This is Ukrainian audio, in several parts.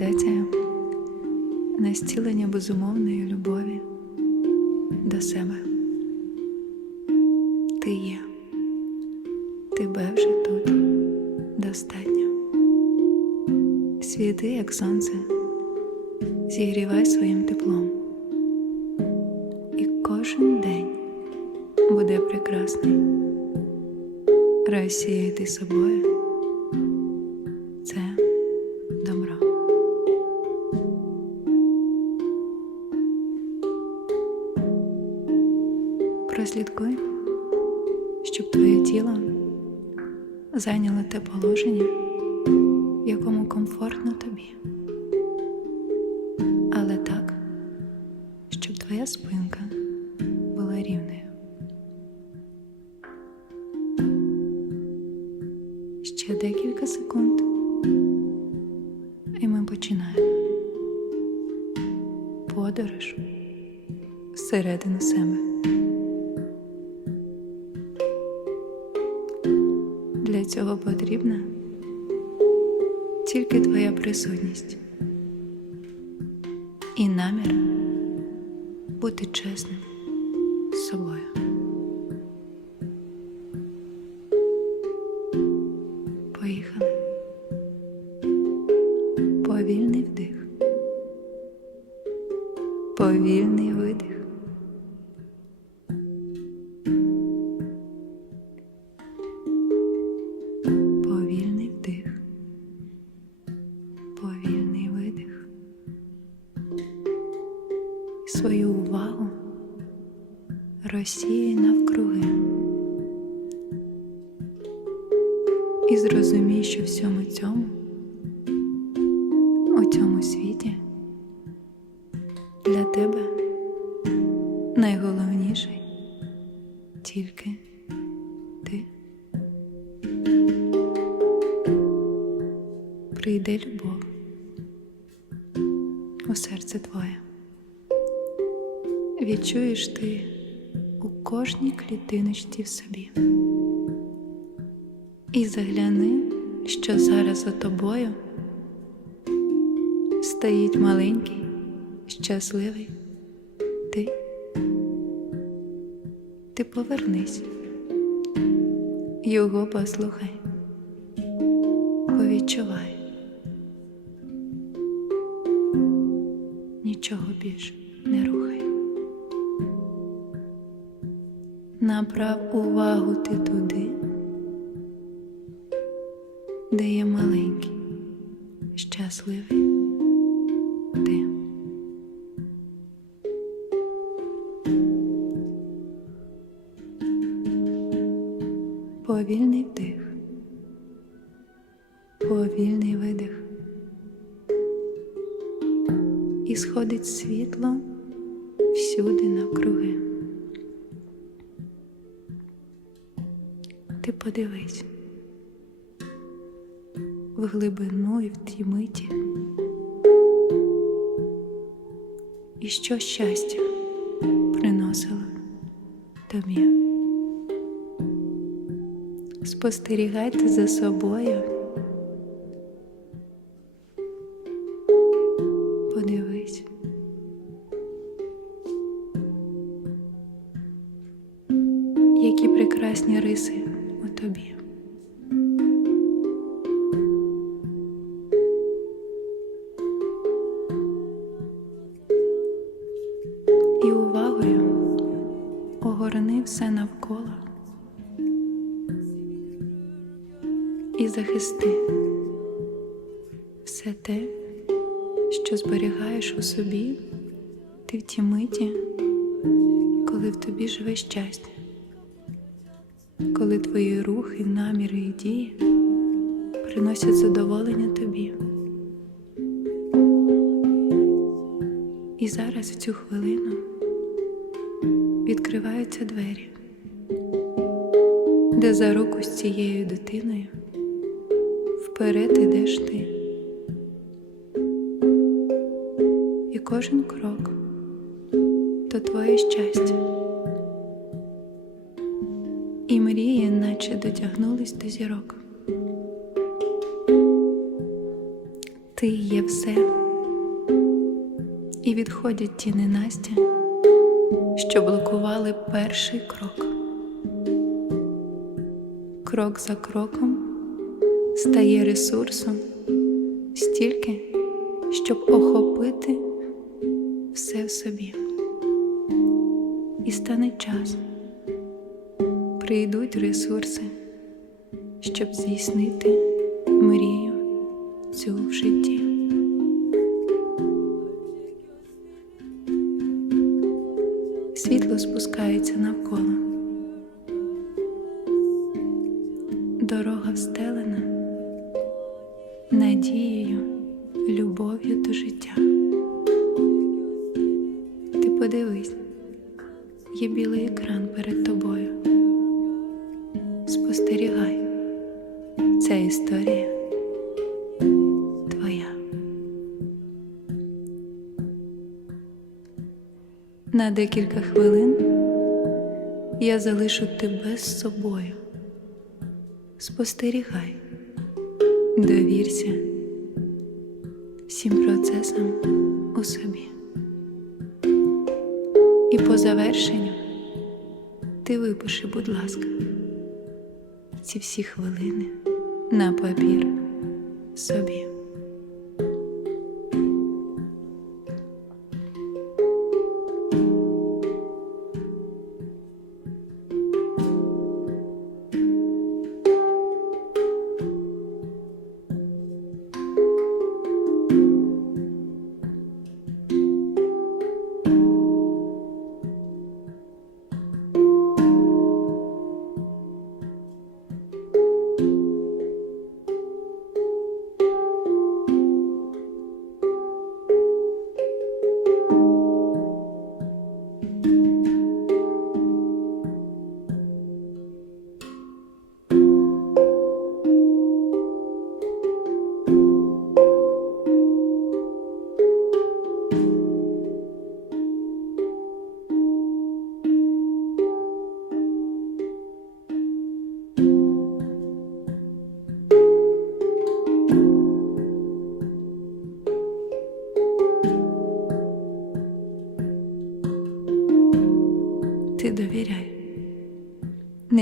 Медитація на зцілення безумовної любові до себе. Ти є. Тебе вже тут достатньо. Світи, як сонце, зігрівай своїм теплом. І кожен день буде прекрасний. Розсіяти собою зайняло те положення, в якому комфортно тобі. Але так, щоб твоя спинка була рівною. Ще декілька секунд, і ми починаємо подорож всередину себе. Цього потрібна тільки твоя присутність і намір бути чесним з собою. Поїхали. Повільний вдих. Повільний видих. Найголовніший тільки ти. Прийде любов у серце твоє. Відчуєш ти у кожній клітиночці в собі. І загляни, що зараз за тобою стоїть маленький, щасливий повернись, його послухай, повідчувай. Нічого більше не рухай. Направ увагу ти туди, видих. І сходить світло всюди навкруги. Ти подивись в глибину і в тій миті. І що щастя приносило тобі. Спостерігайте за собою. Прекрасні риси у тобі. І увагою огорни все навколо і захисти все те, що зберігаєш у собі, ти в ті миті, коли в тобі живе щастя, коли твої рухи, наміри і дії приносять задоволення тобі. І зараз в цю хвилину відкриваються двері, де за руку з цією дитиною вперед ідеш ти. І кожен крок то твоє щастя. Наче дотягнулись до зірок. Ти є все. І відходять ті ненастя, що блокували перший крок. Крок за кроком стає ресурсом стільки, щоб охопити все в собі. І стане час, прийдуть ресурси, щоб здійснити мрію цю в житті. Світло спускається навколо. Дорога встелена надією, любов'ю до життя. Ти подивись, є білий екран перед тобою. Спостерігай, ця історія твоя. На декілька хвилин я залишу тебе з собою. Спостерігай, довірся всім процесам у собі. І по завершенню ти випиши, будь ласка, ці всі хвилини на папір собі.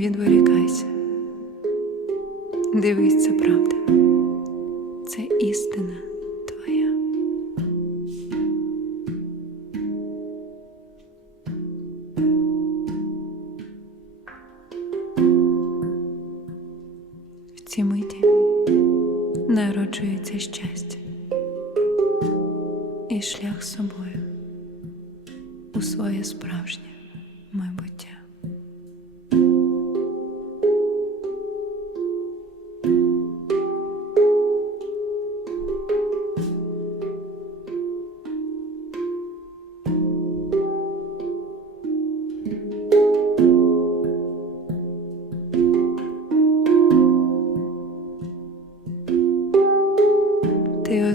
Не відволікайся. Дивись, це правда. Це істина твоя. В цій миті народжується щастя і шлях з собою у своє справжнє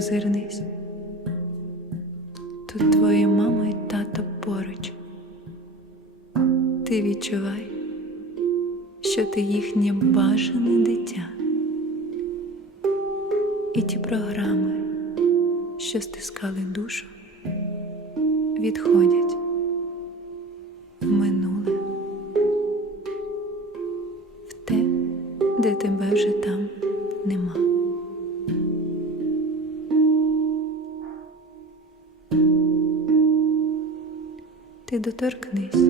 озирнись. Тут твої мама і тато поруч. Ти відчувай, що ти їхнє бажане дитя. І ті програми, що стискали душу, відходять Ти доторкнись,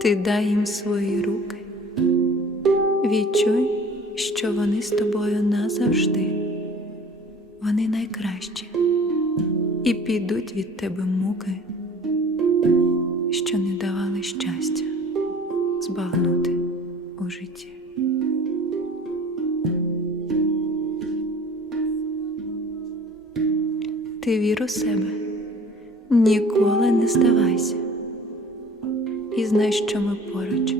ти дай їм свої руки, відчуй, що вони з тобою назавжди, вони найкращі. І підуть від тебе муки, що не давали щастя збагнути у житті. Ти вір у себе, ніколи не здавайся. І знай, що ми поруч,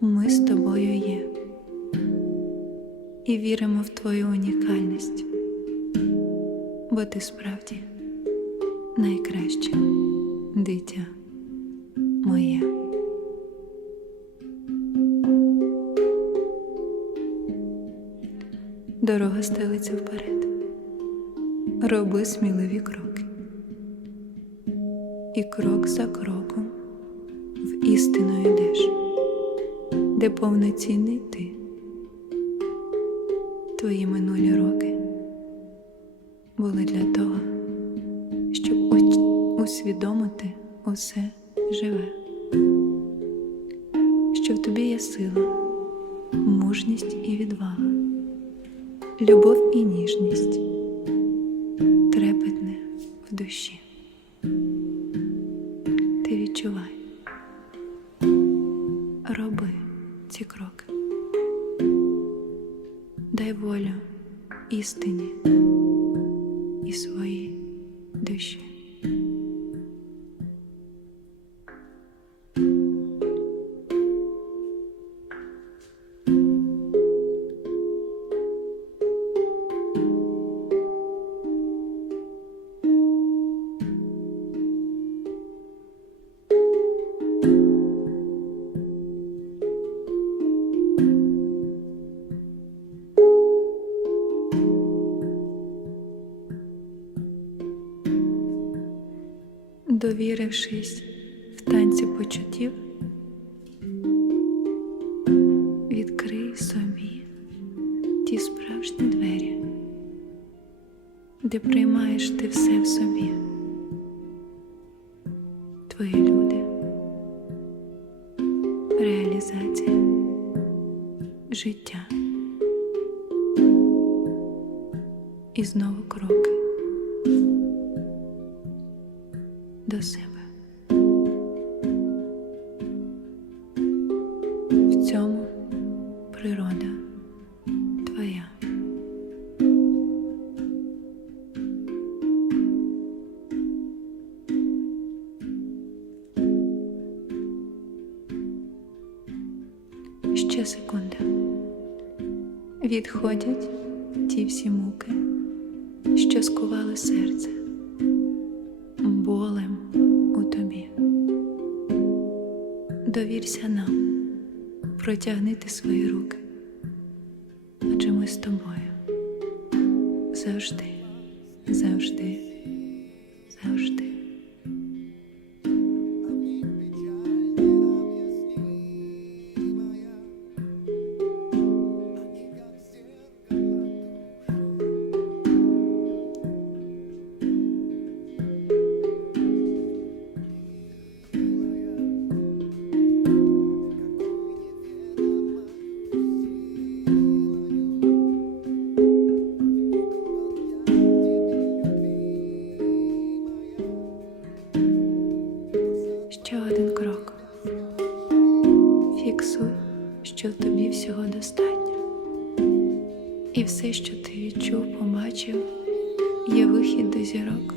ми з тобою є. І віримо в твою унікальність, бо ти справді найкраще дитя моє. Дорога стелиться вперед. роби сміливі кроки. І крок за кроком в істину йдеш, де повноцінний ти. Твої минулі роки були для того, щоб усвідомити усе живе, що в тобі є сила, мужність і відвага, любов і ніжність, трепетне в душі. Дай волю істині і своїй душі. Довірившись в танці почуттів, відкрий собі ті справжні двері, де приймаєш ти все в собі, Довірся нам, протягнити свої руки, адже ми з тобою завжди, завжди, завжди. Все, що ти відчув, побачив, є вихід до зірок.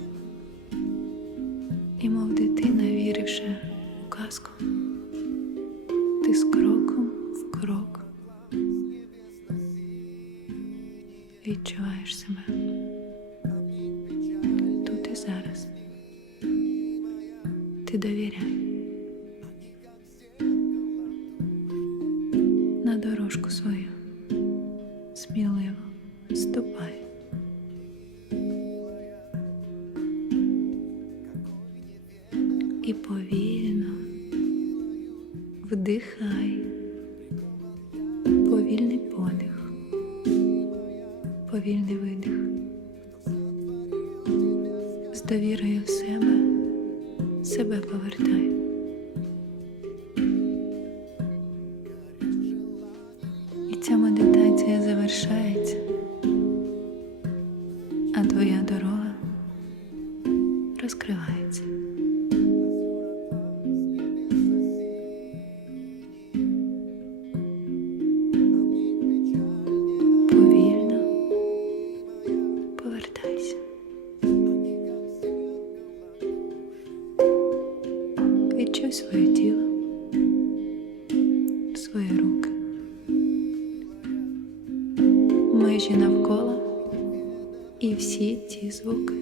І мов дитина, віривши у казку, ти з кроком в крок відчуваєш себе тут і зараз. Ти довіряй. Ця медитація завершається, межі навколо і всі ті звуки.